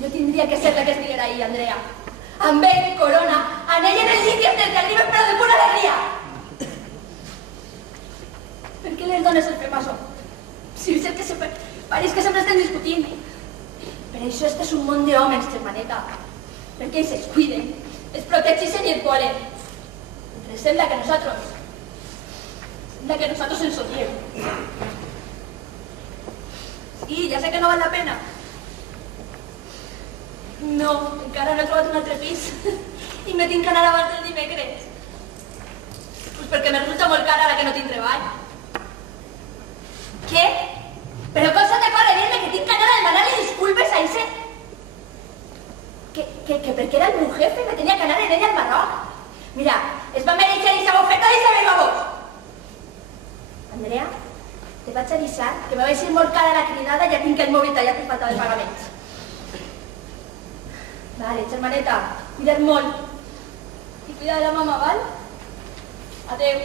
Yo tendría que ser la que estuviera ahí, Andrea. amb ell, Corona, anell en el llit i estem llàgrimes però de pura alegria. Per què les dones el fem això? Si és el que pareix que sempre estem discutint. Per això este és un món d'homes, germaneta. Perquè ells es cuiden, es protegeixen i es volen. Però sembla que nosaltres ens odiem. Sí, ja sé que no val la pena. No, encara no he trobat un altre pis i me tinc que anar abans del dimecres. Pues perquè me resulta molt cara la que no tinc treball. Què? Però com se t'acorda dir-me que tinc que anar a demanar-li disculpes a ese? Que perquè era el meu jefe me tenia que anar en ella al Marroc. Mira, es va mereixer aquesta bofeta i se me va vos. Andrea, te vaig avisar que me va ser molt cara la cridada i ja tinc el mòbil tallat per falta de pagaments. Vale, germaneta, cuida't molt. I cuida de la mama, val? Adeu.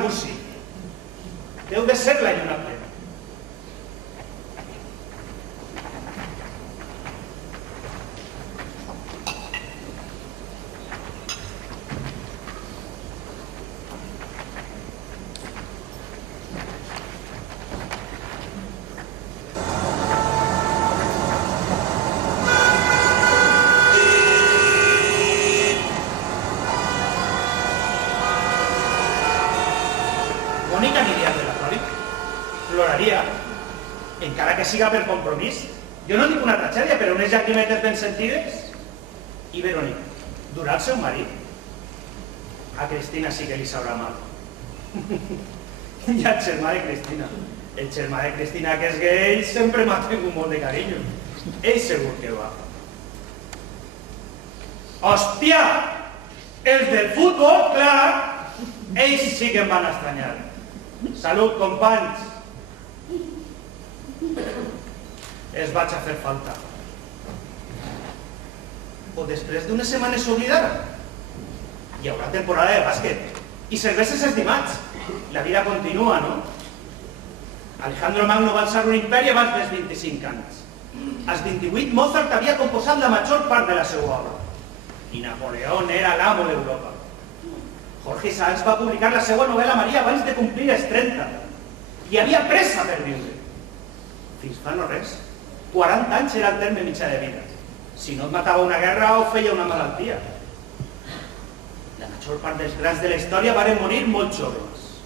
Cursi. Deu de ser la lluna plena. Mònica aniria de la fàbrica, ploraria, encara que siga per compromís. Jo no dic una tragèdia, però unes llacrimetes ben sentides. I Verònica, durà el seu marit? A Cristina sí que li sabrà mal. I el germà de Cristina. El germà de Cristina, que és gay, sempre m'ha tingut molt de carinyo. Ell segur que va. Hòstia! Els del futbol, clar, ells sí que em van estranyar. Salut, companys. Es vaig a fer falta. O després d'unes setmanes s'oblidaran. Hi haurà temporada de bàsquet. I cerveses els dimarts. La vida continua, no? Alejandro Magno va alçar un imperi abans dels 25 anys. Als 28 Mozart havia composat la major part de la seva obra. I Napoleón era l'amo d'Europa. Jorge Sanz va publicar la seva novel·la Maria abans de complir els 30. Hi havia pressa per viure. Fins fa no res. 40 anys era el terme mitjà de vida. Si no et matava una guerra o feia una malaltia. La major part dels grans de la història varen morir molt joves.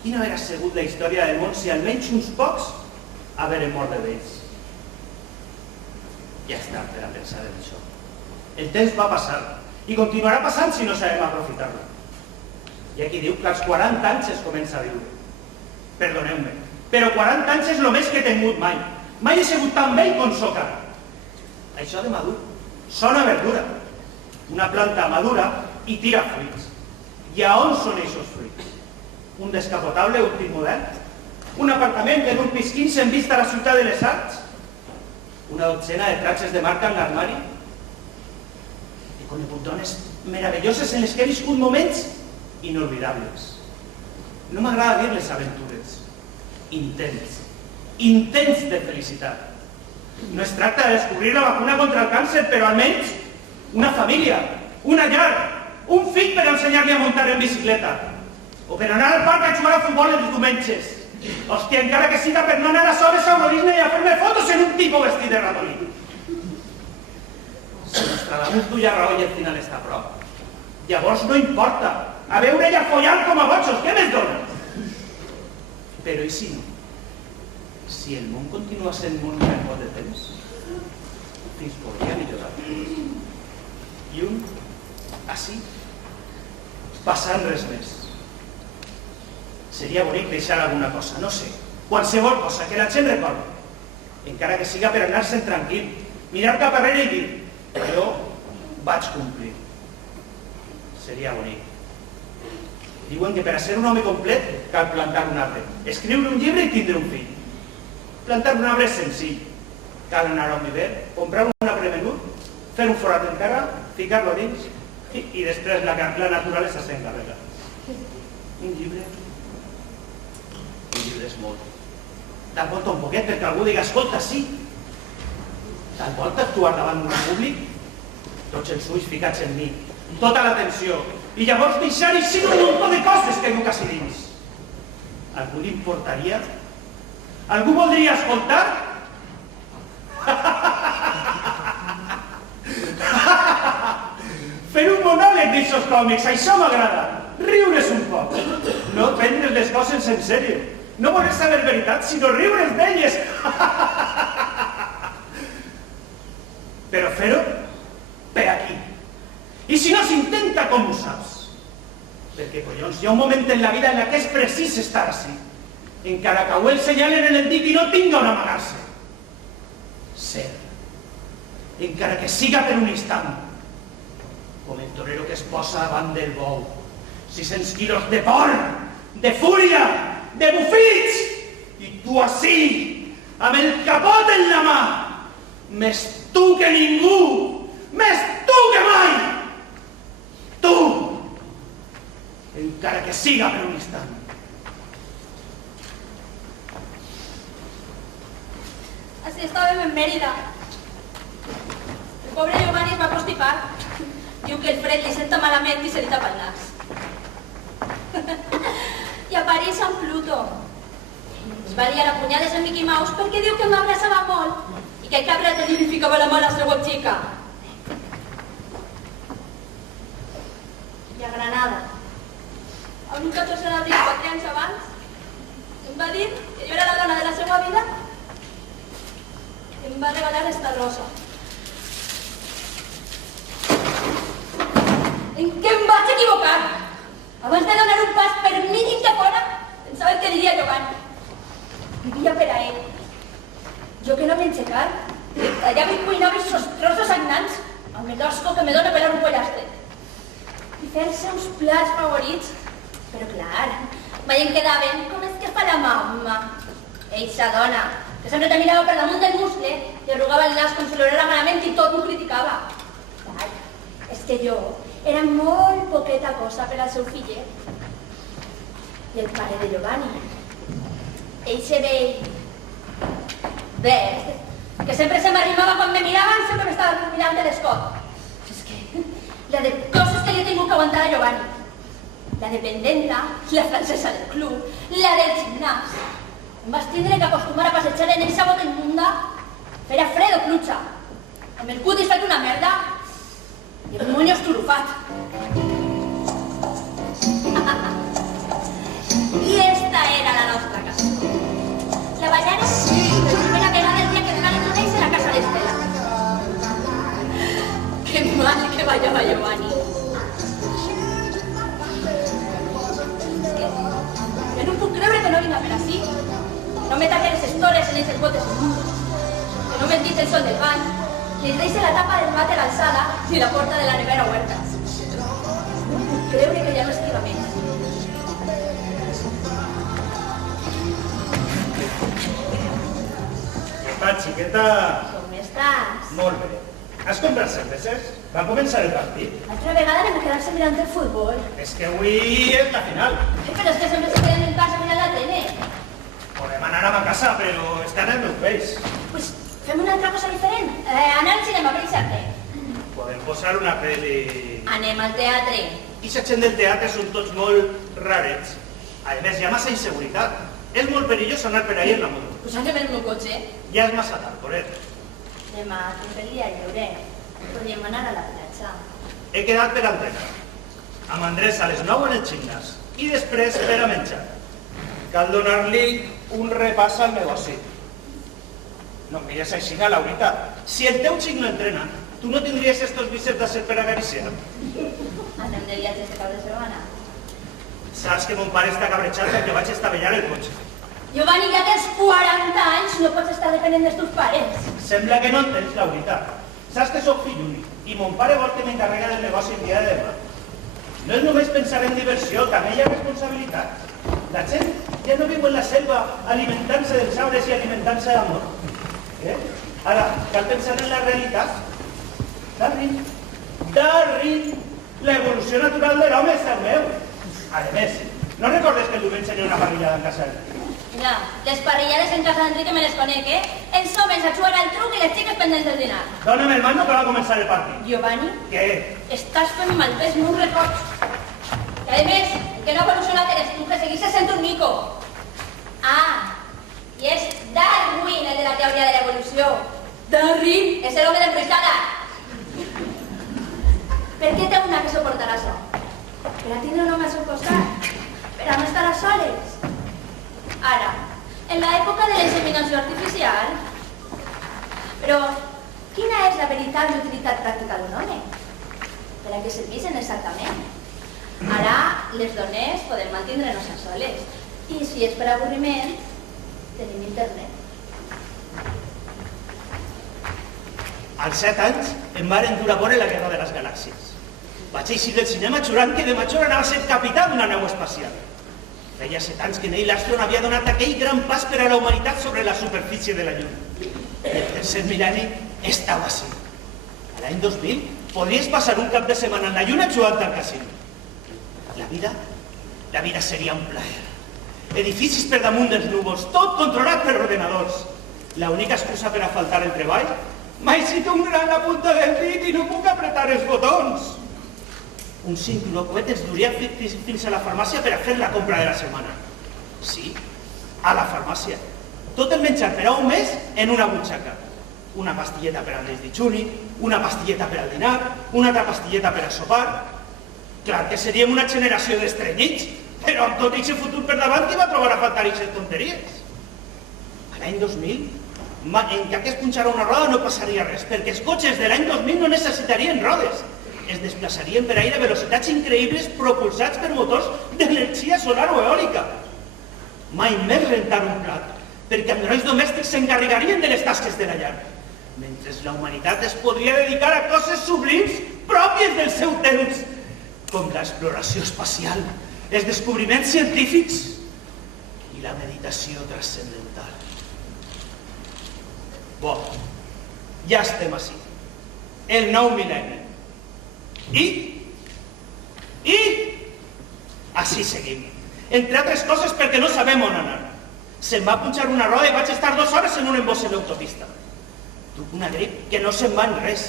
Quina haurà sigut la història del món si almenys uns pocs hagueren mort de vells? Ja està per a pensar en això. El temps va passar I continuarà passant si no sabem aprofitar-lo. Hi ha qui diu que als 40 anys es comença a viure. Perdoneu-me, però 40 anys és el més que he tingut mai. Mai he sigut tan vell com soc ara. Això de madur sona verdura. Una planta madura i tira fruits. I a on són aquests fruits? Un descapotable últim model? Un apartament en un pis 15 en vista a la ciutat de les Arts? Una dotzena de tratges de marca en l'armari? He conegut dones meravelloses en les que he viscut moments inolvidables. No m'agrada dir-les aventures. Intents. Intents de felicitat. No es tracta de descobrir la vacuna contra el càncer, però almenys una família, una llar, un fill per ensenyar-li a muntar en bicicleta, o per anar al parc a jugar a futbol els diumenges. Hòstia, encara que siga per no anar a soles a Disney a fer-me fotos en un tipus vestit de ratolí. Si Nostradamus duia raó i el final està a prop, llavors no importa. A veure ella follant com a botxos, què més dona? Però i si no? Si el món continua sent molt per molt de temps, fins podria millorar. I un, així, passant res més. Seria bonic deixar alguna cosa, no sé, qualsevol cosa que la gent recordi, encara que siga per anar-se'n tranquil, mirar cap arrere i dir, jo vaig complir. Seria bonic. Diuen que per a ser un home complet cal plantar un arbre, escriure un llibre i tindre un fill. Plantar un arbre és senzill. Cal anar a un viver, comprar un arbre menut, fer un forat en terra, ficar-lo dins i després la naturalesa s'encarrega. Un llibre és molt. T'envolta un poquet perquè algú digui, escolta, sí. T'envolta actuar davant d'un públic, tots els ulls ficats en mi, tota l'atenció, i llavors deixar-hi sí un munt de coses que no quasi dins. Algú li importaria? Algú voldria escoltar? Fer un monòleg d'aixòs còmics, això m'agrada. Riure's un poc. No prendre's les coses en sèrio. No voler saber veritat, sinó riure's d'elles. Però fer-ho per aquí. I si no s'intenta, com ho saps? Perquè, collons, hi ha un moment en la vida en què és precís estar així. Encara que ho el senyalen en el dit i no tinga on amagar-se. Ser. Encara que siga per un instant. Com el torero que es posa davant del bou. 600 quilos de por, de fúria, de bufits. I tu així, amb el capot en la mà. Més tu que ningú. Més tu que mai. Tu. Encara que siga per un instant. Así estàvem en Mèrida. El pobre Giovanni es va constipar. Diu que el fred li senta malament i se li tapa el nas. I a París amb Pluto. Es va liar a punyades amb Mickey Mouse perquè diu que m'abraçava molt i que el cabret li ficava la mà a la seva xica. I a Granada, amb un 14 d'abril 4 anys abans, em va dir que jo era la dona de la seva vida i em va regalar esta rosa. En què em vaig equivocar? Abans de donar un pas per mínim que fora, pensava el que diria Giovanni. Vivia per a ell. Jo que no menge carn, allà m'hi cuinava aquests trossos sagnants, amb el osco que me dóna per a un pollastre. I fer-se uns plats favorits. Però clar, mai em quedaven com és que fa la mamma. Eixa dona, que sempre te mirava per damunt del muscle, li arrugava el nas com si l'orera malament i tot m'ho criticava. Clar, és que jo era molt poqueta cosa per al seu fillet. I el pare de Giovanni, eixe vell verd, que sempre se m'arrimava quan me mirava i sempre m'estava mirant de l'escot. És que la de coses que li he tingut que aguantar a Giovanni. La dependenta, la francesa del club, la del gimnàs. Em vas tindre que acostumar a passejar en eixa bota immunda, fer a fred o pluja, amb el cutis fet una merda i el moño esturufat. I esta era la nostra casa. La ballarem per primera vegada el dia que ens van conèixer a casa d'Estela. Que mal que ballava Giovanni. en esas botes inmundos. Que no mentís el sol del pan, les deixe la tapa del vàter alçada i la porta de la nevera oberta. No puc creure que ja no estiga més. Què tal, xiqueta? Com estàs? Molt bé. Has comprat cerveses? Va començar el partit? Altra vegada anem a quedar-se mirant el futbol. És que avui és la final. Però és que sempre se queden en casa mirant la tele. Podem anar a casa, però estan en el meu peix. Pues fem una altra cosa diferent. Anar al cinema, per exemple. Podem posar una pel·li... Anem al teatre. I la gent del teatre són tots molt rarets. A més, hi ha massa inseguretat. És molt perillós anar per ahí en la moto. Pues anem en el meu cotxe. Ja és massa tard, Coret. Demà tinc el dia lliure. Podríem anar a la platja. He quedat per entrenar. Amb Andrés a les 9 en el gimnàs. I després per a menjar. Cal donar-li un repàs al negoci. No em mires així, Laurita. Si el teu xic no entrena, tu no tindries estos bíceps de ser per acariciar. Anem de viatge este cap de setmana. Saps que mon pare està cabrejat perquè vaig estavellar el cotxe. Giovanni, ja tens 40 anys, no pots estar depenent dels teus pares. Sembla que no entens, Laurita. Saps que sóc fill únic i mon pare vol que m'encarrega del negoci el dia de demà. No és només pensar en diversió, també hi ha responsabilitat. La gent ja no viu en la selva alimentant-se dels arbres i alimentant-se d'amor. Ara, cal pensar en la realitat. Darwin, l'evolució natural de l'home és el meu. A més, no recordes que el diumenge hi ha una parrillada en casa? Mira, les parrillades en casa d'Enrique me les conec, Els homes a jugar al truc i les xiques pendents del dinar. Dóna'm el mando que va començar el partit. Giovanni, Què? estàs fent malpès meus records. I a més, que no ha evolucionat eres tu, que seguisses sent un mico. I és Darwin el de la teoria de l'evolució. Darwin és l'home de Bruixada. Per què té una que suportarà això? Per a tindre un home al seu costat, per a no estar a soles. Ara, en l'època de la inseminació artificial, però quina és la veritable utilitat pràctica d'un home? Per a què serveixen exactament? Ara, les dones podem mantindre-nos a soles. I si és per avorriment, tenim internet. Als 7 anys em varen dur a veure la Guerra de les Galàxies. Vaig eixir del cinema jurant que de major anava a ser capità d'una nau espacial. Feia 7 anys que Neil Armstrong havia donat aquell gran pas per a la humanitat sobre la superfície de la Lluna. I el tercer mil·lenni estava així. A l'any 2000 podries passar un cap de setmana en la Lluna jugant al casino. La vida seria un plaer. Edificis per damunt dels núvols, tot controlat per ordenadors. L'única excusa per a faltar el treball? Mai si un gran a punta del dit i no puc apretar els botons. Un cinturó coet ens duria fins a la farmàcia per a fer la compra de la setmana. Sí, a la farmàcia. Tot el menjar per a un mes en una butxaca. Una pastilleta per al desditxuni, una pastilleta per al dinar, una altra pastilleta per a sopar. Clar que seríem una generació d'estrenyits, però amb tot aquest futur per davant qui va trobar a faltar aquestes tonteries? A l'any 2000, en què es punxarà una roda no passaria res, perquè els cotxes de l'any 2000 no necessitarien rodes. Es desplaçarien per aire a velocitats increïbles propulsats per motors d'energia solar o eòlica. Mai més rentar un plat, perquè amb herois domèstics s'encarregarien de les tasques de la llar, mentre la humanitat es podria dedicar a coses sublims pròpies del seu temps, com l'exploració espacial, els descobriments científics i la meditació transcendental. Bo, ja estem ací, el nou mil·lenni. I així seguim. Entre altres coses perquè no sabem on anar. Se'm va punxar una roda i vaig estar 2 hores en un embosse d'autopista. Duc una grip que no se'n va en res.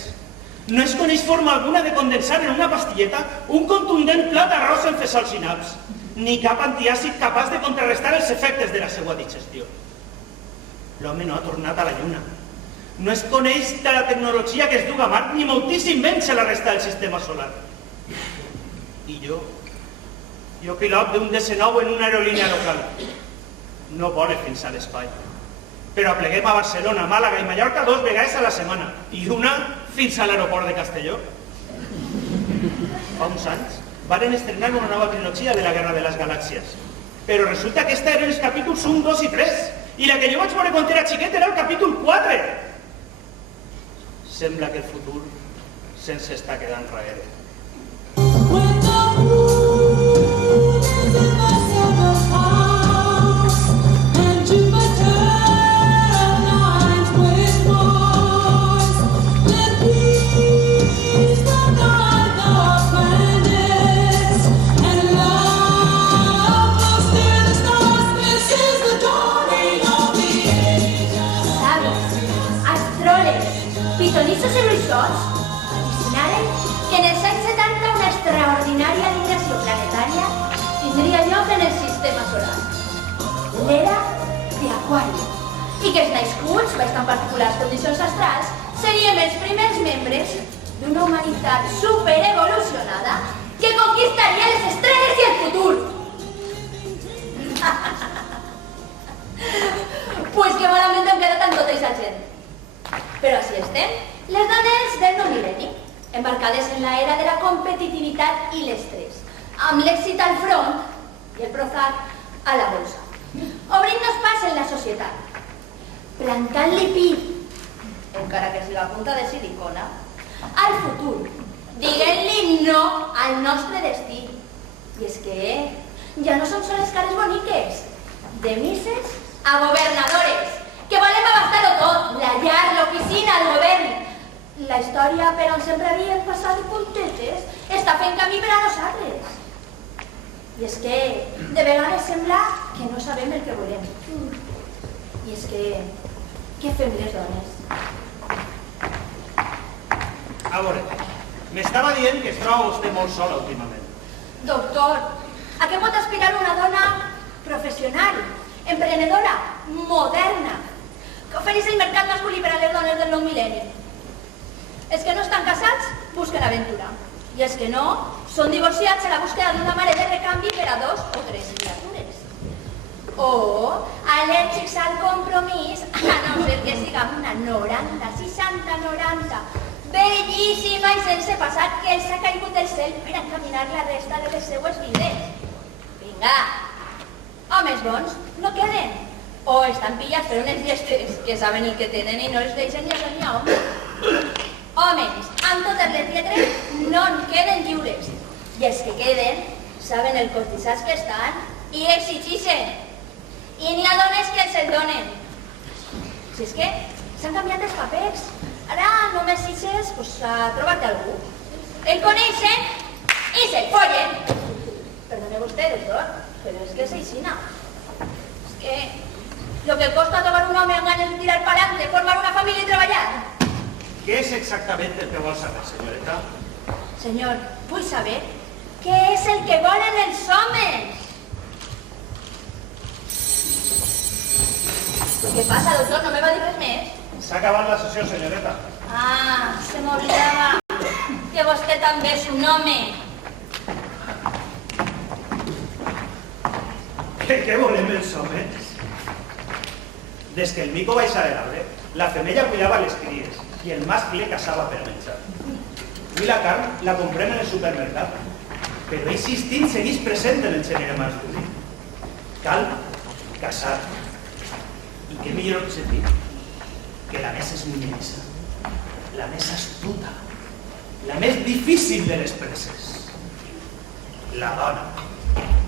No es coneix forma alguna de condensar en una pastilleta un contundent plat d'arròs en fesols i naps, ni cap antiàcid capaç de contrarrestar els efectes de la seva digestió. L'home no ha tornat a la Lluna. No es coneix de la tecnologia que es duga a Mart ni moltíssim menys a la resta del sistema solar. I jo pilot d'un DC-9 en una aerolínia local. No vola fins a l'espai. Però apleguem a Barcelona, Màlaga i Mallorca 2 vegades a la setmana i una fins a l'aeroport de Castelló. Fa uns anys varen estrenar una nova trilogia de la Guerra de les Galàxies. Però resulta que esta eren els capítols 1, 2 i 3 I la que jo vaig veure quan era xiquet era el capítol 4. Sembla que el futur se'ns està quedant darrere. Pitonisos i bruixots vaticinaven que en els anys 70 una extraordinària alineació planetària tindria lloc en el sistema solar. L'era d'Aquari. I que els nascuts, baix tan particulars condicions astrals, serien els primers membres d'una humanitat superevolucionada que conquistaria les estrelles i el futur. Pues que malament hem quedat amb tota aquesta gent. Però així estem, les dones del nou mil·lenni, embarcades en l'era de la competitivitat i l'estrès, amb l'èxit al front i el profat a la bolsa, obrint-nos pas en la societat, plantant-li pi, encara que siga a punta de silicona, al futur, diguent-li no al nostre destí. I és que ja no som soles cares boniques, de misses a governadores, que volem abastar-ho tot, la llar, l'oficina, el govern. La història per on sempre havíem passat de puntetes està fent camí per a nosaltres. I és que de vegades sembla que no sabem el que volem. I és que què fem les dones? A veure, m'estava dient que es troba vostè molt sola últimament. Doctor, a què pot aspirar una dona professional, emprenedora, moderna, que ofereix el mercat masculí per a les dones del nou mil·lenni? Els que no estan casats busquen aventura. I els que no són divorciats a la búsqueda d'una mare de recanvi per a 2 o 3 criatures. O al·lèrgics al compromís, a no ser que siga una 90, 60, 90, bellíssima i sense passat que els ha caigut del cel per encaminar la resta de les seues vides. Vinga, homes bons no queden. O estan pillats per unes llestes que saben el que tenen i no els deixen ni a somiar, home. Homes, amb totes les lletres, no en queden lliures. I els que queden saben el costissats que estan i exigixen. I n'hi ha dones que els el donen. Si és que s'han canviat els papers. Ara només ixes a trobar-te algú. El coneixen i se'l follen. Perdone vostè, doctor, però és que és aixina. És que lo que costa trobar un home amb ganes de tirar pa'lante, formar una família i treballar. ¿Qué es exactamente el que vol saber, señorita? Senyor, vull saber què és el que volen els homes. Què passa, doctor? No me va dir res més? S'ha acabat la sessió, senyoreta. Ah, se m'oblidava que vostè també és un home. Què volem els homes? Des que el mico baixa de l'arbre, la femella cuidava les cries i el mascle caçava per menjar. I la carn la comprem en el supermercat, però aquest instint segueix present en el gènere masculí. Cal caçar. I què millor que sentir? Que la més és munyerissa, la més astuta, la més difícil de les preses. La dona.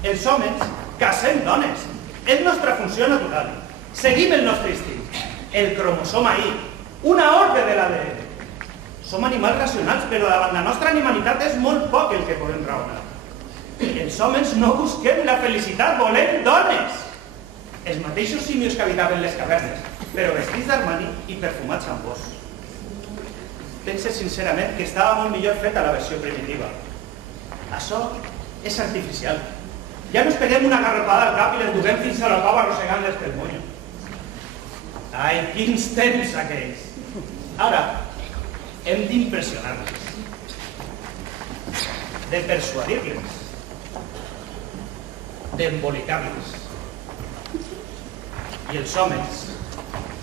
Els homes cacem dones. És nostra funció natural. Seguim el nostre instint. El cromosoma I, una ordre de l'ADN. Som animals racionals, però davant la nostra animalitat és molt poc el que podem raonar. Els homes no busquem la felicitat, volem dones. Els mateixos símios que habitaven les cavernes, però vestits d'Armani i perfumats amb bosc. Pense sincerament que estava molt millor feta la versió primitiva. Això és artificial. Ja no es peguem una garropada al cap i l'enduguem fins a la cova arrossegant-les pel monyo. Ai, quins temps aquells! Ara, hem d'impressionar-les, de persuadir-les, d'embolicar-les. I els homes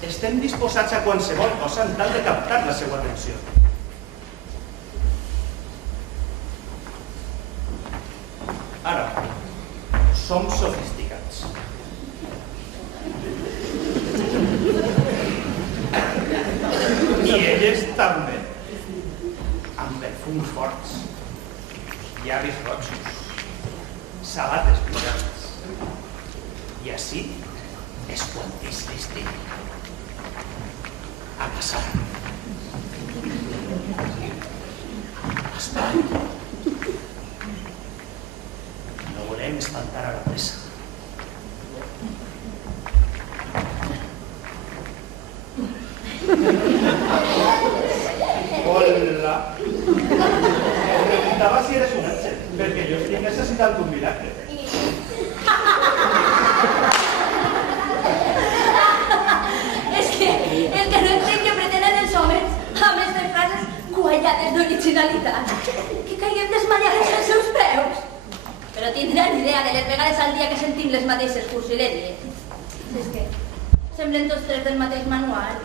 estem disposats a qualsevol cosa en tal de captar la seva atenció. Ara, som sofisticats. elles també. Amb perfums forts, llavis rojos, sabates brillants. I així és quan decidiste a passar. Espai. No volem espantar a la pressa. Hola. Em preguntava si eres un àngel, perquè jo estic necessitant un milagre. És que no entenc què pretenen els homes amb aquestes frases quallades d'originalitat. Que caiguem desmaiades als seus peus. Però tindran idea de les vegades al dia que sentim les mateixes cursileries. És que semblen tots tres del mateix manual.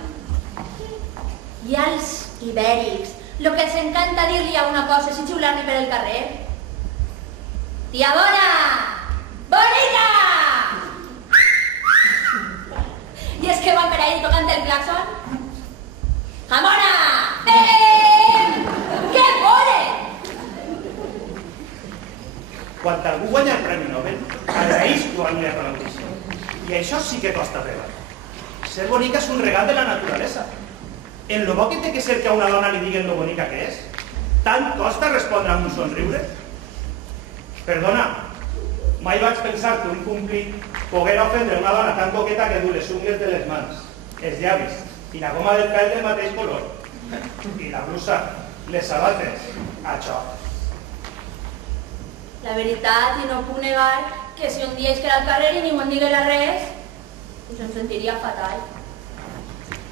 I als ibèrics, el que els encanta dir-li a una cosa és xiular-li per el carrer. Tia bona! Bonica! I és que van per ahí tocant el claxon. Jamona! Què volen? Quan algú guanya el Premi Nobel, agraeix quan li aplaudeixen. I això sí que costa regal. Ser bonica és un regal de la naturalesa. En lo bo que té que ser que a una dona li diguen lo bonica que és, tant costa respondre amb un somriure? Perdona, mai vaig pensar que un complit poguera ofendre una dona tan coqueta que du les ungles de les mans, els llavis i la goma del pèl del mateix color. I la blusa, les sabates, això. La veritat, i no puc negar, que si un dia és que era al carrer i ningú em diguera res, pues em sentiria fatal.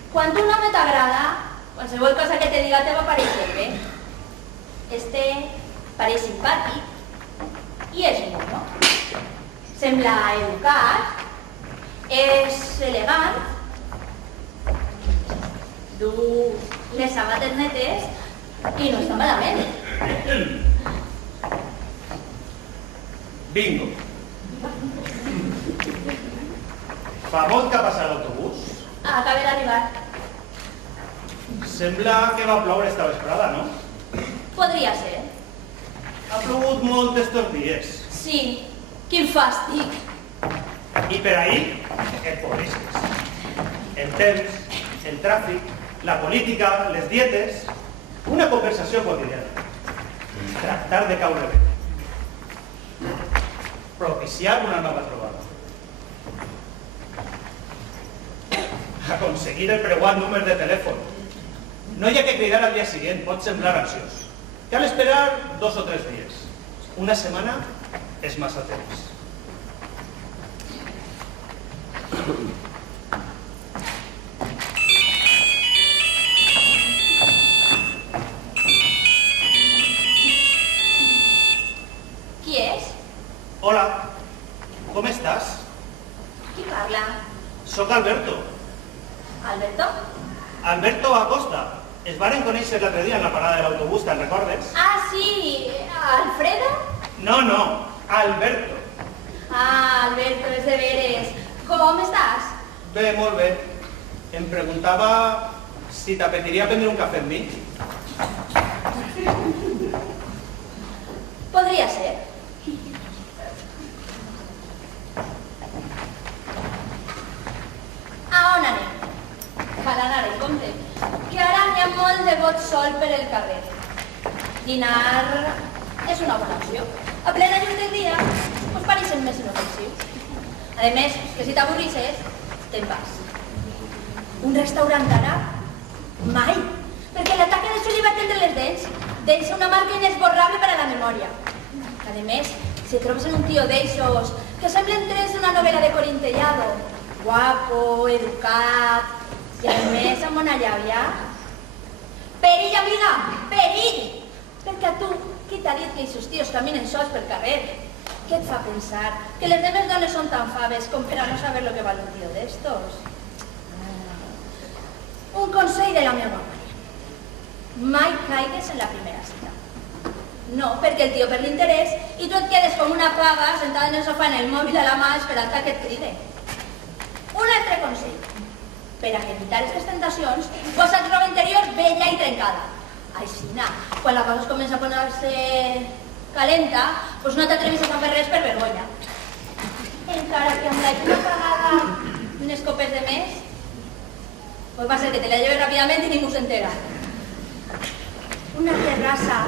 Quan un home t'agrada, qualsevol cosa que te diga te va pareixer bé. Este pareix simpàtic i és mono. Sembla educat, és elegant, du les sabates netes i no està malament. Bingo. Fa molt que ha passat l'autobús? Acabé d'arribar. Sembla que va ploure esta vesprada, no? Podria ser. Ha plogut molt estos dies. Sí, quin fàstic. I per ahí, el pobrisques. El temps, el tràfic, la política, les dietes... Una conversació quotidiana. Tractar de caure bé. Propiciar una nova trobada. Aconseguir el preuat número de telèfon. No hi ha que cridar al dia següent, pot semblar ansiós. Cal esperar 2 o 3 dies. Una setmana és massa temps. Qui és? Hola, com estàs? Qui parla? Soc Alberto. Alberto? Alberto Acosta. Es varen conèixer l'altre dia en la parada de l'autobús, te'n recordes? Ah, sí. ¿Alfredo? No, Alberto. Ah, Alberto, és de veres. Com estàs? Bé, molt bé. Em preguntava si t'apetiria prendre un cafè amb mi. Podria ser. A on anem? Cal anar en compte, que ara n'hi ha molt de vot sol per el carrer. Dinar és una bona opció. A plena llum del dia, us pareixen més inofensius. A més, que si t'avorrisses, te'n vas. Un restaurant àrab? Mai, perquè l'ataque de Sullivan entre les dents deixa una marca inesborrable per a la memòria. A més, si trobes en un tio d'eixos que semblen tres d'una novel·la de Corintellado, guapo, educat, i a més amb una llàvia, perill, amiga, perill! Perquè a tu, qui t'ha dit que aquests tios caminen sols pel carrer? Què et fa pensar? Que les meves dones són tan faves com per a no saber lo que val un tio d'estos? Un consell de la meva mare. Mai caigues en la primera cita. No, perquè el tio per l'interès i tu et quedes com una pava sentada en el sofà en el mòbil a la mà esperant que et cride. Un altre consell. per a evitar aquestes tentacions, posa't roba interior vella i trencada. Aixina, quan la cosa comença a poner-se calenta, doncs no t'atrevis a fer res per vergonya. Encara que amb la lluna apagada unes copes de més, pues va ser que te la lleves ràpidament i ningú s'entera. Una terrassa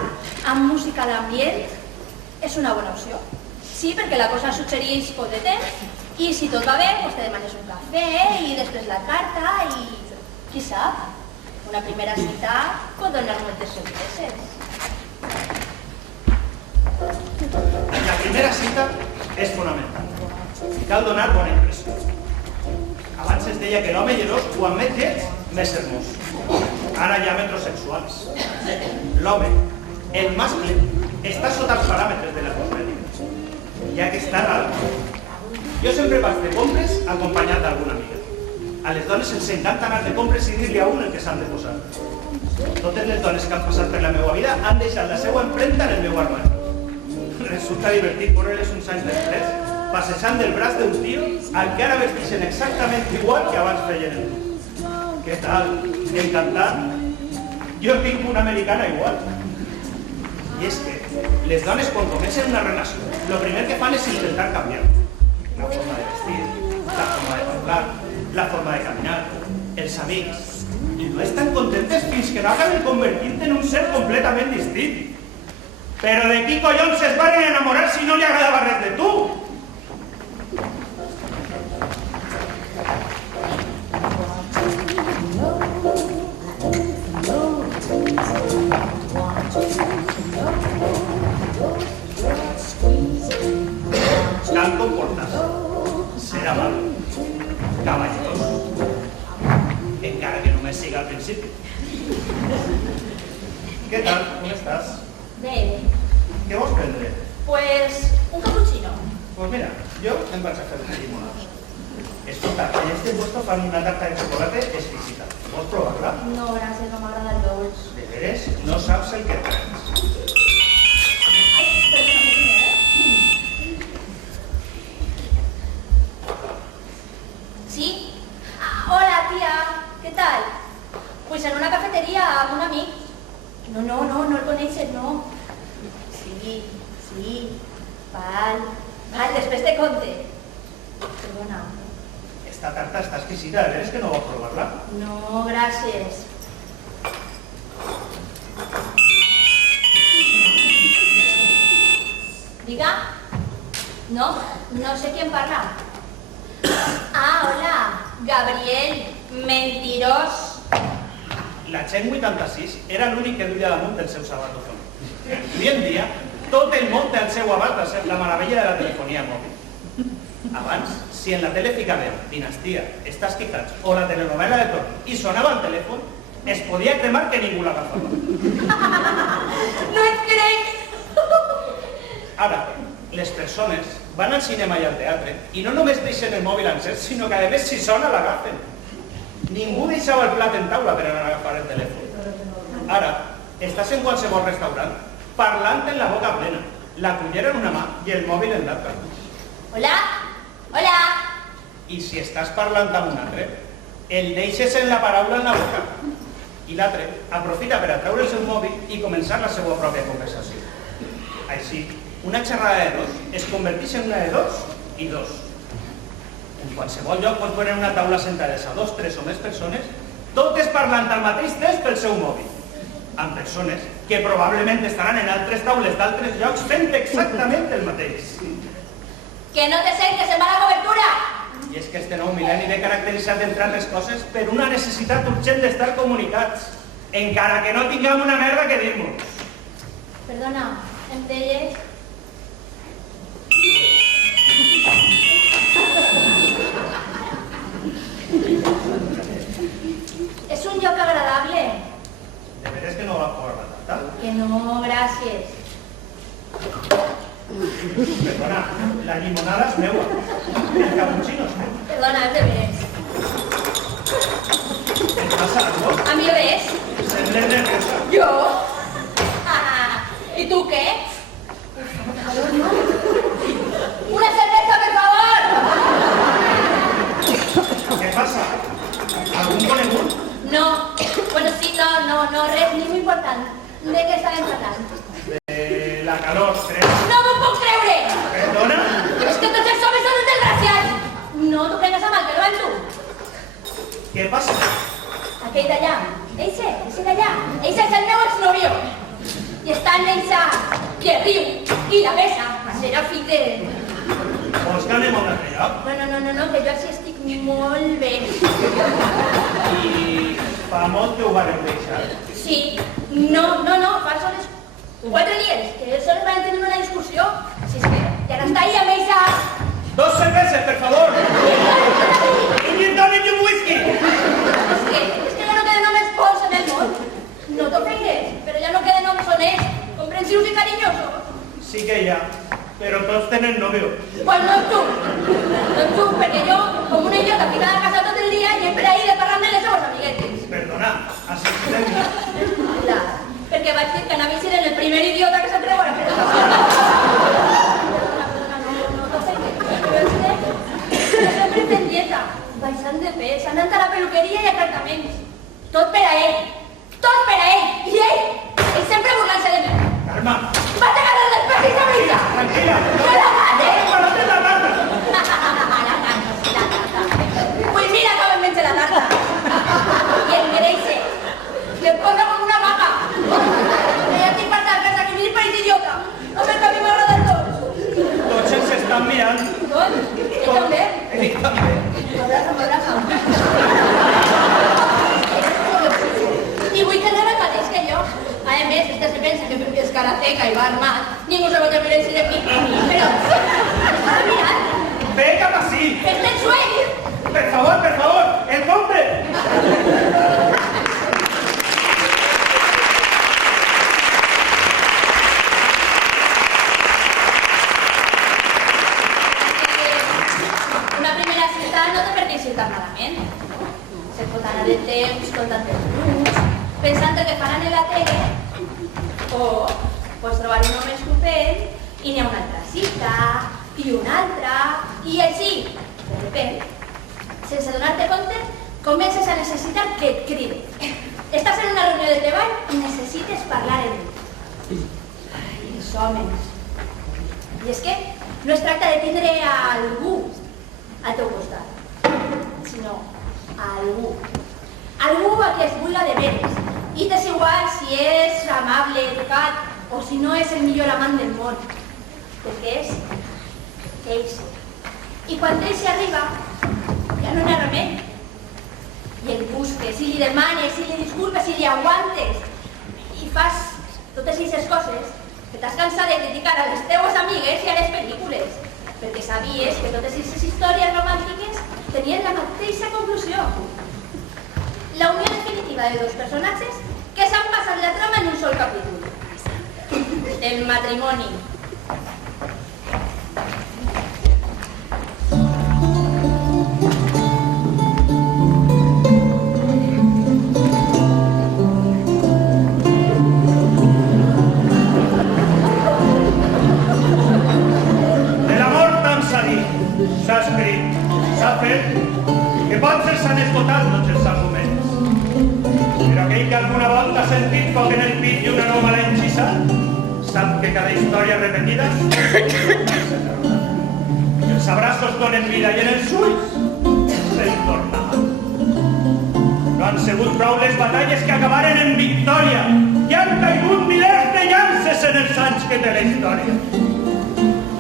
amb música d'ambient és una bona opció. Sí, perquè la cosa suggereix pot de temps, i si tot va bé, doncs te demanes un cafè i després la carta i... qui sap? Una primera cita pot donar moltes sorpreses. La primera cita és fonamental. Cal donar bona impressió. Abans es deia que l'home lledós, quan més lleig, més hermós. Ara hi ha metrosexuals. L'home, el mascle, està sota els paràmetres de la cosmètica. Hi ha que estar alt. Jo sempre vaig de compres acompanyat d'alguna amiga. A les dones els encanta anar de compres i dir-li a un el que s'han de posar. Totes les dones que han passat per la meva vida han deixat la seva empremta en el meu armari. Resulta divertit veure-les uns anys després passejant del braç d'un tio al que ara vesteixen exactament igual que abans feien el tu. Què tal? Encantat? Jo tinc una americana igual. I és que les dones quan comencen una relació, el primer que fan és intentar canviar. La forma de vestir, la forma de parlar, la forma de caminar, els amics. I no estan contentes fins que no acaben convertint en un ser completament distint. Però de qui collons es van enamorar si no li agradava res de tu? Cal comportar-se, ser amable, caballeros, encara que només siga al principi. Què tal? Com estàs? Bé. Què vols prendre? Pues un cappuccino. Pues mira, jo em vaig a fer una llimonada. Escolta, en este puesto fan una tarta de chocolate exquisita. Vols provar-la? No, gràcies, no m'agrada el dolç. De veres, no saps el que tens. ¿Sí? Hola, tía. ¿Qué tal? Pues en una cafetería amb un amic. No el coneixes, no. Sí. Val, després te conte. Perdona. Esta tarta està exquisita, de veres que no vols provar-la? No, gràcies. Diga? No sé quién parla. Hola, Gabriel, mentirós. La Chen 86 era l'únic que duia damunt del seu sabatofon. Avui en dia, tot el món té al seu abast la meravella de la telefonia mòbil. Abans, si en la tele ficàvem Dinastia, Estàs quicats o la telenovela de torn i sonava el telèfon, es podia cremar que ningú l'agafava. No et crec! Ara, les persones van al cinema i al teatre i no només deixen el mòbil encès, sinó que a més si sona l'agafen. Ningú deixava el plat en taula per anar a agafar el telèfon. Ara, estàs en qualsevol restaurant parlant en la boca plena, la cullera en una mà i el mòbil en l'altra. Hola? I si estàs parlant amb un altre, el deixes en la paraula en la boca. I l'altre aprofita per atraure el seu mòbil i començar la seva pròpia conversació. Així, una xerrada de dos es converteix en una de dos i dos. En qualsevol lloc pots veure una taula sentades a 2, 3 o més persones, totes parlant al mateix temps pel seu mòbil, amb persones que probablement estaran en altres taules d'altres llocs fent exactament el mateix. Que no te sentes en mala cobertura! I és que este nou mil·lenni ve caracteritzat, entre altres coses, per una necessitat urgent d'estar comunicats, encara que no tinguem una merda que dir-nos. Perdona, em deies? És un lloc agradable. De veres que no va provar la tarta? Que no, gràcies. Perdona, la llimonada és meua. El cappuccino és meu. Perdona, és de veres. Et passa algo? A mi res. Sembles nerviosa. Jo? I tu què? Una cerveza, per favor! Què passa? no, res, ni molt important. De què estàvem parlant? De la calor, crec. No m'ho puc creure! Perdona? És que tots els homes són uns desgraciats! No t'ho prengues a mal, que no van tu. Què passa? Aquell d'allà, eixe d'allà, eixe és el meu exnovio. I està en eixa que riu i la besa. Serà fill de... Vols que anem a un altre lloc? No, que jo així estic molt bé. I fa molt que ho vam deixar. Sí, no, fa sols 4 dies, que sols van tenir una discussió. Si és que ja n'està ahí amb eixa... 2 cerveses, per favor! Un gin tònic i un whisky! És que ja no queden homes bons en el món. No t'ofengues, però ja no queden homes honests, comprensius i carinyosos. Sí que hi ha, però tots tenen nòvio. Pues no tu, perquè jo, com una idiota ficada a casa tot el dia, i per ahí de parlar amb les seues amiguetes. Perdona, assistem. Clar, perquè vaig dir que anava a ser el primer idiota que s'atreu a fer això. No t'ofengues, però és que sempre fent dieta, baixant de pes, anant a la peluqueria i a tractaments. Tot per a ell, i ell sempre burlant-se de mi. Carme! Vaig a agarrar les peces a mi! Tranquila! ¡No la mates! ¡No la tarta! La tarta. Pues mira cómo me eche la tarta. Y engreixe. Le ponga com una vaca. Ja estic per tant, que mi pareix idiota. No sé que a mi m'agraden tots. Tots ens estan mirant. Tots? Jo també? Ell també. M'abraça. I vull que anava el mateix que jo. A més, és que se pensa que perquè és cara seca i va armat, ningú se pot mirar si de mi. Però, m'estava mirant. Ve cap ací. Este és sueño. Per favor, el compre. Una primera cita no té per què ser tan malament. Se pot anar de temps, contant els grups, pensant el que faran en la tele, o pots trobar un home estupend i n'hi ha una altra cita, i una altra, i així, de repente, sense donar-te compte, comences a necessitar que et criden. Estàs en una reunió de treball i necessites parlar en ell. Ai, els homes. I és que no es tracta de tindre a algú al teu costat, sinó a algú. Algú a qui es vulga de veres. I t'és igual si és amable, educat, o si no és el millor amant del món. Perquè és ells. I quan ells s'hi arriba, ja no n'hi ha remei. I el busques, i li demanes, i li disculpes, i li aguantes. I fas totes aquestes coses que t'has cansat de criticar a les teues amigues i a les pel·lícules. Perquè sabies que totes aquestes històries romàntiques tenien la mateixa conclusió. La unió definitiva de dos personatges que s'han passat la trama en un sol capítol. El matrimoni. De l'amor tant s'ha dit, s'ha escrit, s'ha fet, que potser s'han esgotat tots els arguments. Però aquell que alguna volta ha sentit foc en el pit i una nova l'ha enxissat, sap que cada història repetida els abraços donen vida i en els ulls se'n torna mal. No han sigut prou les batalles que acabaren en victòria i han caigut milers de llances en els anys que té la història.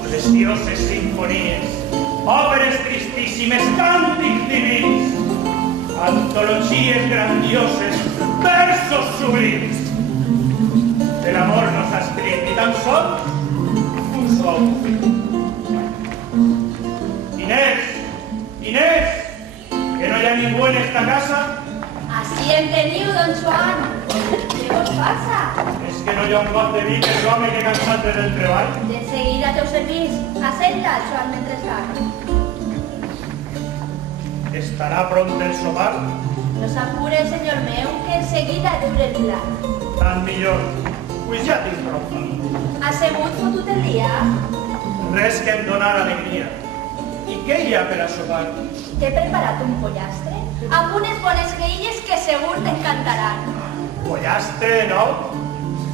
Precioses sinfonies, òperes tristíssimes, càntics divins, antologies grandioses, versos sublims. De l'amor no s'ha escrit ni tan sols un sol fil. Inés, que no hi ha ningú en esta casa? Així em teniu, don Joan. Què vos passa? És que no hi ha un got de vi per l'home que cansat del treball? De seguida a teu servís. Assenta, Joan, mentrestant. Estarà pront el sopar? No s'apure, senyor meu, que enseguida dure el plat. Tant millor, pues ja tinc prou fam. Assegut fotut el dia? Res que em donar alegria. I què hi ha per a sopar? T'he preparat un pollastre amb unes bones graelles que segur t'encantaran. Pollastre, no?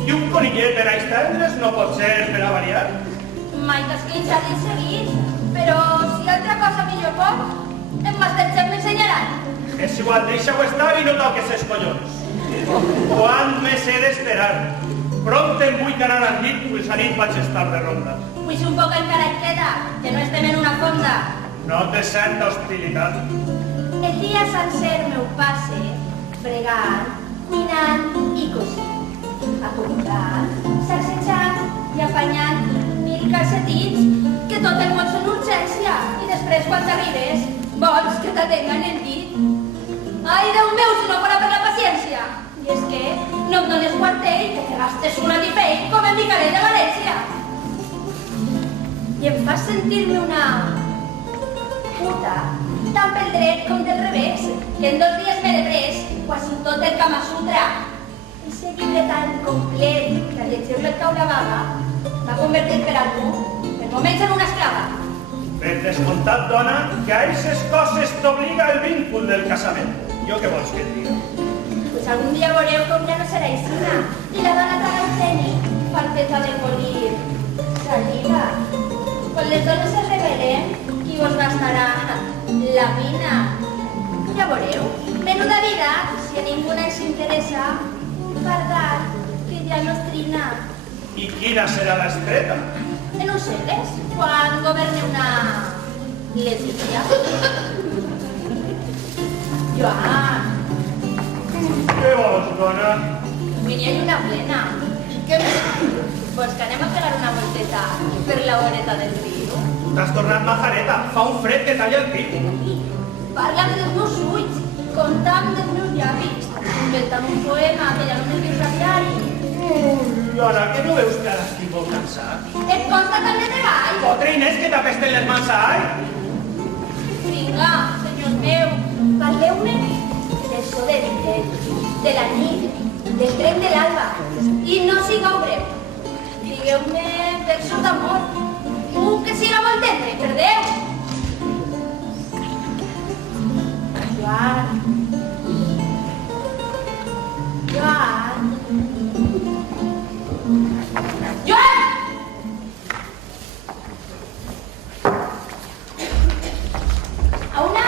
I un conillet per a estendre's no pot ser per a variar? Maites que ens ha dit seguir, però si altra cosa millor pot, en Masterchef m'ensenyaran. És igual, deixa-ho estar i no toques els collons. Quan més he d'esperar? Prompt em vull anar al llit, pues a nit vaig estar de ronda. Pues un poc encara et queda, que no estem en una fonda. No te senta hostilitat. El dia sencer meu passe, fregant, cuinant i cosint, acomodant, sacsejant i apanyant mil calcetins, que tot el món són urgència, i després quan t'arribes vols que t'atenguen el llit. Ai, Déu meu, si no fora per la paciència! I és que no em dones quartell, que te gastes una tipell com en Micalet de València. I em fas sentir-me una puta, tant pel dret com del revés, que en 2 dies m'he de pres quasi tot el Kama Sutra. Ese llibre tan complet que al llegir-lo et cau la vaga m'ha convertit per algú, per moments en una esclava. Per descomptat, dona, que a aquestes coses t'obliga el vincul del casament. Jo què vols que et diga? Pues algun dia veureu com ja no serà aixina, i la dona tan eugeni parteta de morir saliva. Quan les dones es rebel·len, qui vos gastarà la mina? Ja veureu, menuda vida, si a ningú ens interessa, guardar, que ja no es trina. I quina serà l'estreta? En uns segles, quan governe una lesbia. Joan, Què vols, dona? venia lluna plena. Què més? Vols que anem a pegar una volteta per la voreta del riu? Tu t'has tornat majareta. Fa un fred que talla el pit. Parla'm dels meus ulls, conta'm dels meus llavis, inventa'm un poema que ja no me'n dius a diari. Dona, que no veus que ara estic molt cansat? Et consta tant de treball? Fotre Inés que t'apesten les mans a all. Vinga, senyors meu, parleu-me del so de la nit, del tren de l'alba, i no sigueu breu. Digueu-me versos d'amor, un que siga molt tendre, per Déu. Joan. Joan. Joan! A una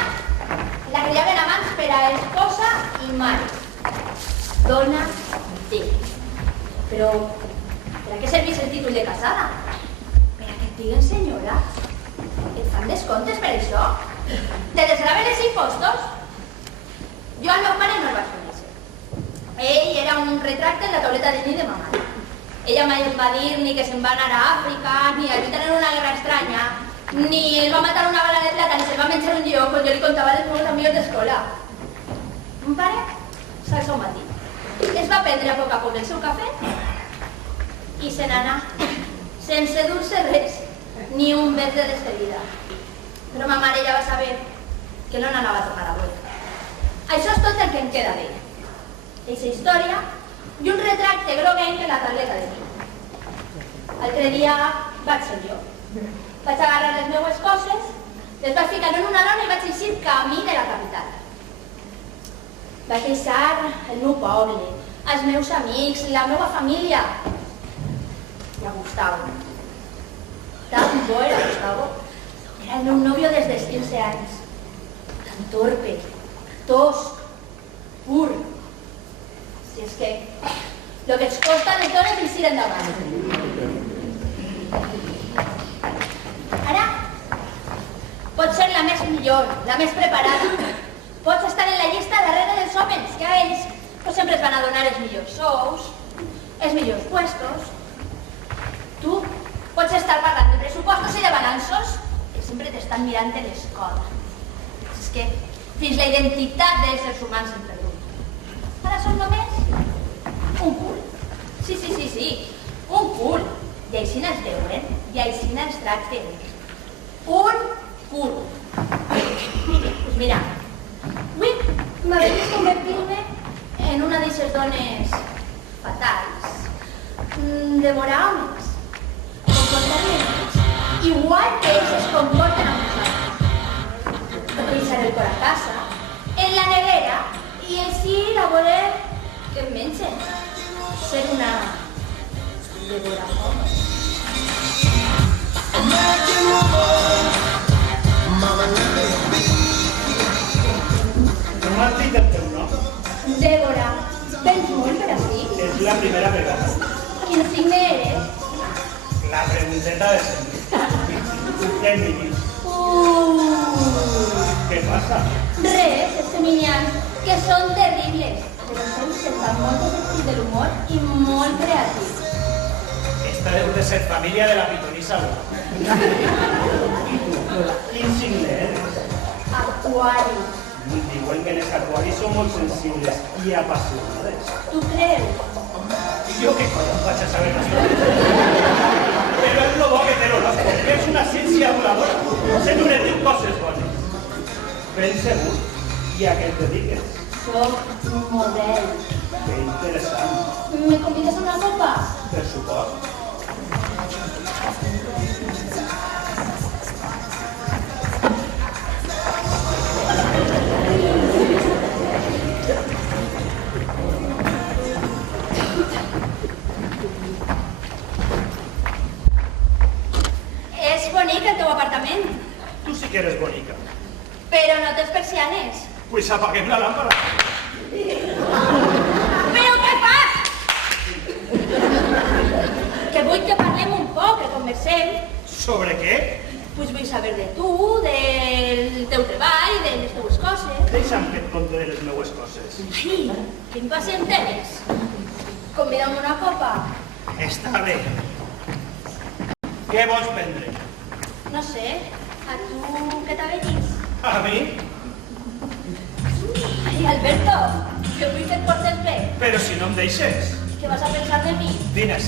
la criaven abans per a esposa i mare. Dona de. Però per a què serveix el títol de casada? Per a que et diguen senyora? Et fan descomptes per això? Te desgraven els impostos? Jo al meu pare no el vaig conèixer. Ell era un retracte en la tauleta de nit de ma mare. Ella mai em va dir ni que se'n va anar a Àfrica, ni a lluitar en una guerra estranya, ni el va matar una bala de plata, ni se'l va menjar un lloc, quan jo li contava dels meus amics d'escola. Mon pare s'alça un matí. Es va prendre a poc el seu cafè i se n'anà, sense dur-se res, ni un bes de despedida. Però ma mare ja va saber que no n'anava a tornar a veure. Això és tot el que em queda d'ella. Eixa història i un retracte groguenc en la tauleta de nit. L'altre dia vaig ser jo. Vaig agarrar les meues coses, les vaig ficar en una lona i vaig eixir camí de la capital. Vaig deixar el meu poble, els meus amics, la meva família. I a Gustavo. Tan bo era Gustavo. Era el meu nòvio des dels 15 anys. Tan torpe, tosc, pur. Si és que el que ens costa les dones eixir endavant. Ara, pots ser la més millor, la més preparada. Pots estar en la llista darrere dels homes, que a ells no sempre es van a donar els millors sous, els millors puestos. Tu pots estar parlant de pressupostos i de balanços que sempre t'estan mirant de l'escola. És que fins la identitat dels éssers humans s'han perdut. Ara som només un cul. Sí, un cul. I així ens veuen, i així ens tracten. Un cul. Pues mira, avui m'ha venit convertir-me en una d'aquestes dones fatals. Devorar homes. Comportar-me ells, igual que ells es comporten amb nosaltres. Deixar el cor a casa, en la nevera, i així a veure què em menja? Ser una devorahome. No m'has dit el teu nom? Débora, tens molt per així? És la primera vegada. Quin signe eres? La pregunteta de sempre. Què em diguis? Què passa? Res, els feminians, que són terribles, però seus estan molt de sentit de l'humor i molt creatius. Esta deu de ser família de la pitonisa. Quin signe eres? Aquari. Diuen que les aquaris són molt sensibles i apassionades. Tu creus? Jo què collons vaig a saber això? Però és lo bo que té l'horòscop, que és una ciència voladora. Sempre diu coses bones. Ben segur. I a què et dediques? Soc un model. Que interessant. Me convides a una copa? Per suport. És bonic el teu apartament, Tu sí que eres bonica. però no tens persianes. Pues apaguem la làmpara. Però què fas? Que vull que parlem un poc, que conversem. Sobre què? Pues vull saber de tu, del teu treball, de les teues coses. Deixa'm que et conte de les meues coses. Ai, quin pacient tens. Convida'm una copa. Està bé. Què vols prendre? No sé, a tu què t'avenís? A mi? Ai, Alberto, jo vull que et portes bé. Però si no em deixes. Què vas a pensar de mi? Vines.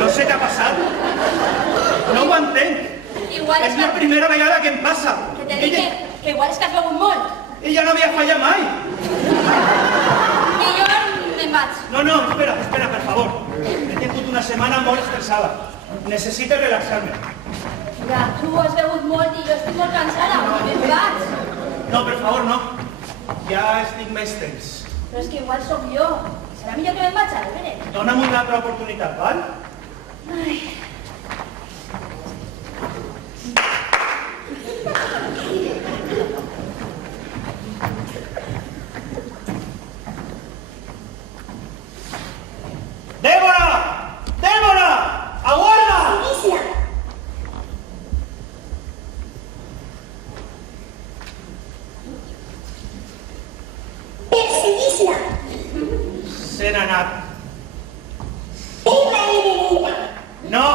No sé què ha passat. No ho entenc. Igual És la primera vegada que em passa. Que te dic que igual és que has begut molt. Ella no havia fallat mai. Millor me'n vaig. No, no, espera, per favor. He tingut una setmana molt estressada. Necessito relaxar-me. Ja, tu has begut molt i jo estic molt cansada. Me'n vaig. No, per favor, no. Ja estic més temps. Però és que igual sóc jo. Serà millor que me'n vaig a veure. Dóna'm una altra oportunitat, val? Ai. ¡Débora! ¡Débora! ¡Aguarda! Perseguisla. Se n'ha anat. Tema herida. No!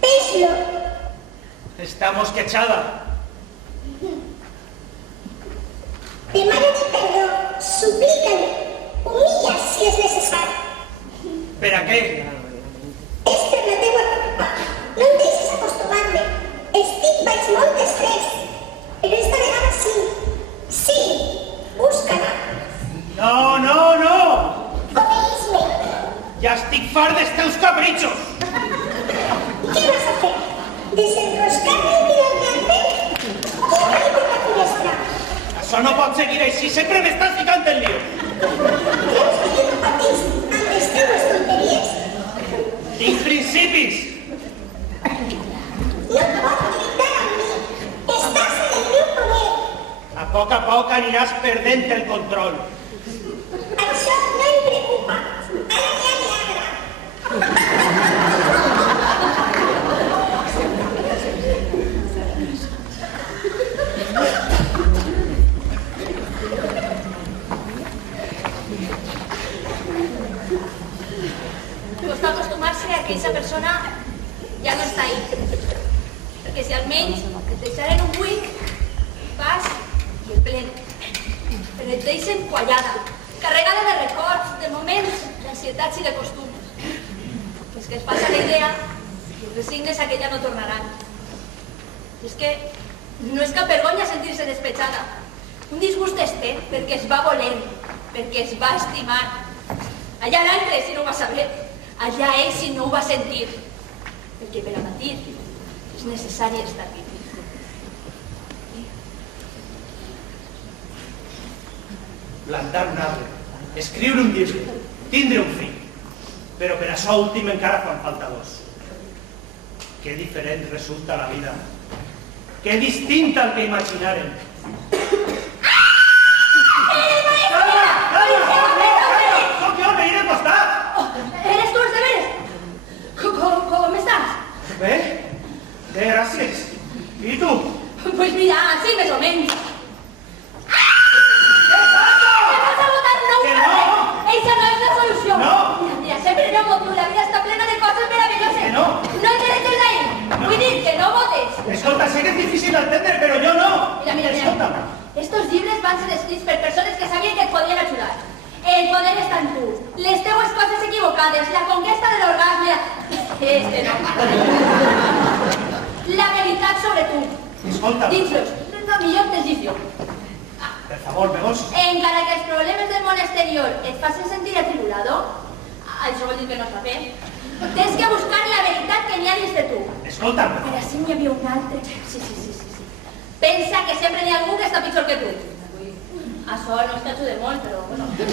Peslo. Está mosquechada. Demana-li perdó. Suplica-li. Humilla si és necessari. Per a què? És per la teua culpa. No em deixis acostumar-me. Estic baix molt d'estrès. Però esta vegada sí. Sí. Busca-la. No, no, no! Obeïs-me. Ja estic fart dels teus capritxos! Què vas a fer? Desenroscar-me i tirar-me al pet? O obrir per la finestra? Això no pot seguir així, sempre m'estàs ficant en lío. Creus que jo no patís amb les teues tonteries? Tinc principis! No pots lluitar amb mi. Estàs en el meu poder. A poc aniràs perdent el control. Això no em preocupa. Ara ja m'agrada. Costa acostumar-se a que aquesta persona ja no està ahí. Perquè si almenys et deixaren un buit, vas i el plen. Però et deixen quallada, carregada de records, de moments, d'ansietats i de costums. És que es passa la idea i resignes a que ja no tornaran. És que no és cap vergonya sentir-se despetxada. Un disgust es té perquè es va volent, perquè es va estimar. Allà l'altre si no ho va saber, allà ell si no ho va sentir. Perquè per a patir és necessari estar viu. Plantar un arbre, escriure un llibre, tindre un fill. Però per això últim encara fan falta dos. Que diferent resulta la vida. Que distinta al que imaginaren. ¡Soc jo, veí del costat! ¿Eres tú, de veres? ¿Cómo estás? Bé, gràcies. I tu? Pues mira, así más o menos. Esa no es la solución. No. Mira, siempre no voto. La vida está plena de cosas maravillosas. Que no. No te dejes de ahí. Vull dir, que no votes. Escolta, sé que és difícil d'entendre, però jo no. Mira. Escolta. Estos llibres van ser escrits per persones que sabien que et podien ajudar. El poder està en tu. Les teues coses equivocades, la conquesta de l'orgasme... La veritat sobre tu. Escolta. Dins-los. La millor decisió. Per favor, me vols? Encara que els problemes del món exterior et facin sentir atribulado, això vol dir que no està bé, tens que buscar la veritat que n'hi ha dins de tu. Escolta'm. Per així n'hi havia un altre. Sí. Pensa que sempre n'hi ha algú que està pitjor que tu. Això no és que ajude molt, però, bueno, per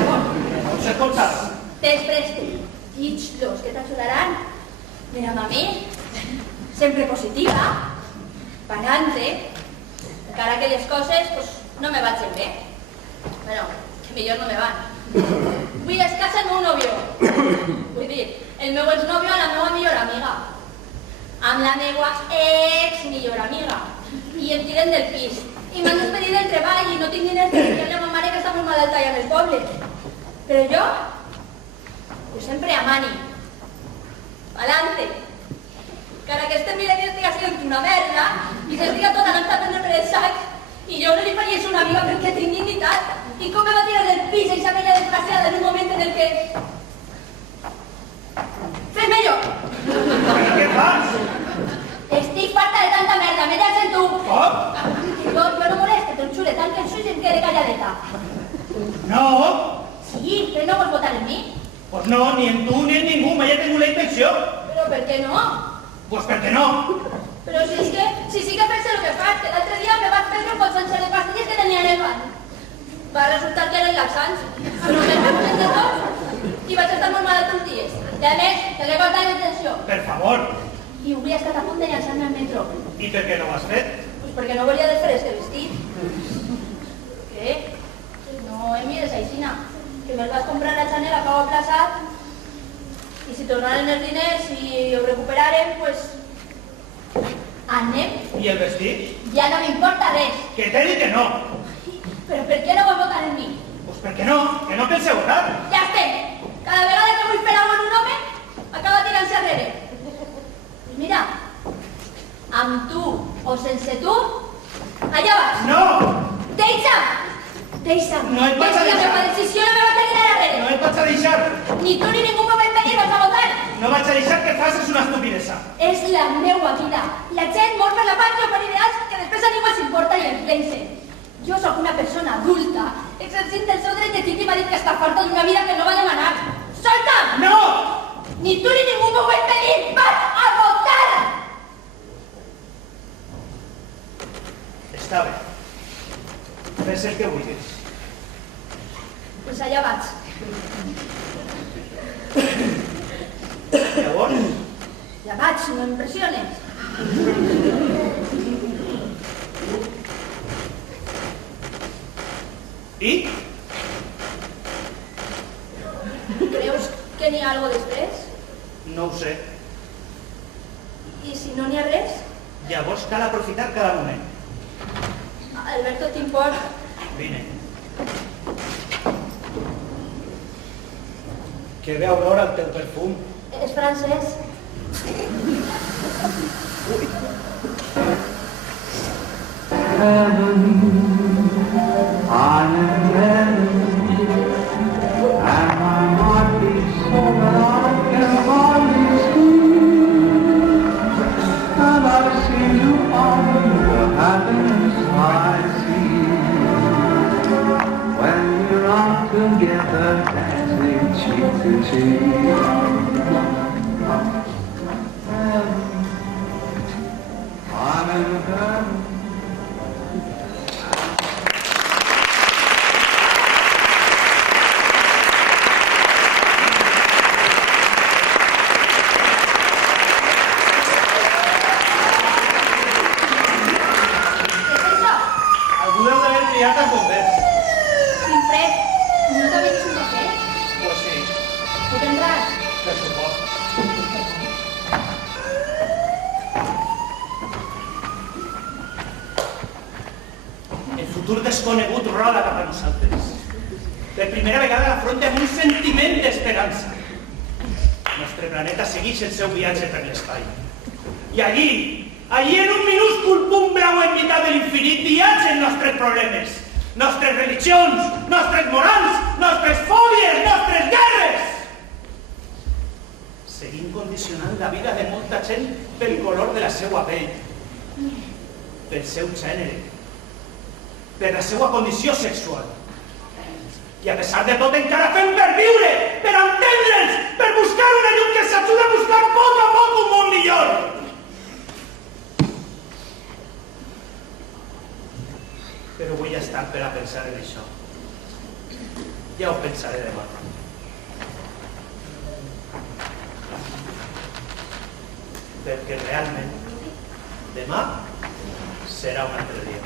amor. Vols escoltar? Te'ls presto. Llig-los, que t'ajudaran. Mira, mami, sempre positiva, panante, encara que les coses, pues, no me vagin bé. Bueno, que millor no me van. Vull es casa el meu nòvio. Vull dir, el meu exnòvio a la meva millor amiga. Amb la meva ex-millor amiga. I em tiren del pis. I m'han despedit del treball i no tinc diners per dir-li a ma mare que està molt malalta allà en el poble. Però jo sempre amant-hi. Pa'lante. Encara que este mira que estigui sent una merda i s'estiga tot anant a prendre per el sac i jo no li faria una amiga perquè tinc dignitat. I com me va tirar del pis eixa vella desgraciada en un moment en el que... Fes-me jo! Què fas? Estic farta de tanta merda, me llaces tu! Com? Jo no moleste, te'n xule, tant que el suix em quede calladeta. No. Sí, que no vols votar en mi? Pues no, ni en tu ni en ningú, mai he tingut la intenció. Però per què no? Pues perquè no. Però si és que, si sí que pensa el que fas, que l'altre dia me vaig prendre un pot sencer de pastilles que tenia en el banc. Va resultar que eren laxants, però que no em de tot i vaig estar molt malalt uns dies. I a més, que l'he guardat la intenció. Per favor. I hauria estat a punt de llançar-me al metro. I per què no ho has fet? Pues perquè no volia desfer este vestit. Què? No em mires aixina. Que me'l vas comprar a Chanel a Pau Aplaçat i si tornaren els diners i ho recuperaren, pues... Anem. I el vestit? Ja no m'importa res. Que t'he dit que no. Però per què no vols votar en mi? Pues perquè no, que no penseu votar. Ja estem. Cada vegada que vull fer alguna cosa en un home, acaba tirant-se arrere. Pues mira, amb tu o sense tu, allà vas. No! Deixa'm! Deixa'm. No et vaig a És la deixar. meva decisió, no me vaig a tirar arrere. No et vaig a deixar. Ni tu ni ningú me va impedir, vas a votar. No vaig a deixar que facis una estupidesa. És la meua vida. La gent mor per la pàtria o per ideals que després a ningú els importa i els vencen. Jo sóc una persona adulta, exercint el seu dret legítim a dir que està farta d'una vida que no va demanar. Solta'm! No! Ni tu ni ningú m'ho va impedir! Vas a votar! Està bé. Fes el que vulguis. Pues allà vaig. Llavors, Ja vaig, no impressiones. i? Creus que n'hi ha algo després? No ho sé. I si no n'hi ha res? Llavors cal aprofitar cada moment. Alberto, t'import? Vine. Que ve Aurora el teu perfum. És francès. I am heaven, and my heart beats so that I can hardly speak, and I see you Què és això? Algú deu d'haver triat a convers. Wilfred, no t'havia vist un cafè? Pues sí, Puc entrar? per supost. El futur desconegut roda cap a nosaltres. Per primera vegada l'afronta amb un sentiment d'esperança. El nostre planeta segueix el seu viatge per l'espai. I allí en un minúscul punt blau enmitat de l'infinit viatgen nostres problemes, nostres religions, nostres morals, nostres fòbies, nostres guerres. Seguim condicionant la vida de molta gent pel color de la seva pell, pel seu gènere, per la seva condició sexual. I a pesar de tot encara fem per viure, per entendre'ns, per buscar una llum que ens ajuda a buscar poc a poc un món millor. Però avui ja és tard per a pensar en això. Ja ho pensaré demà. Perquè realment demà serà un altre dia.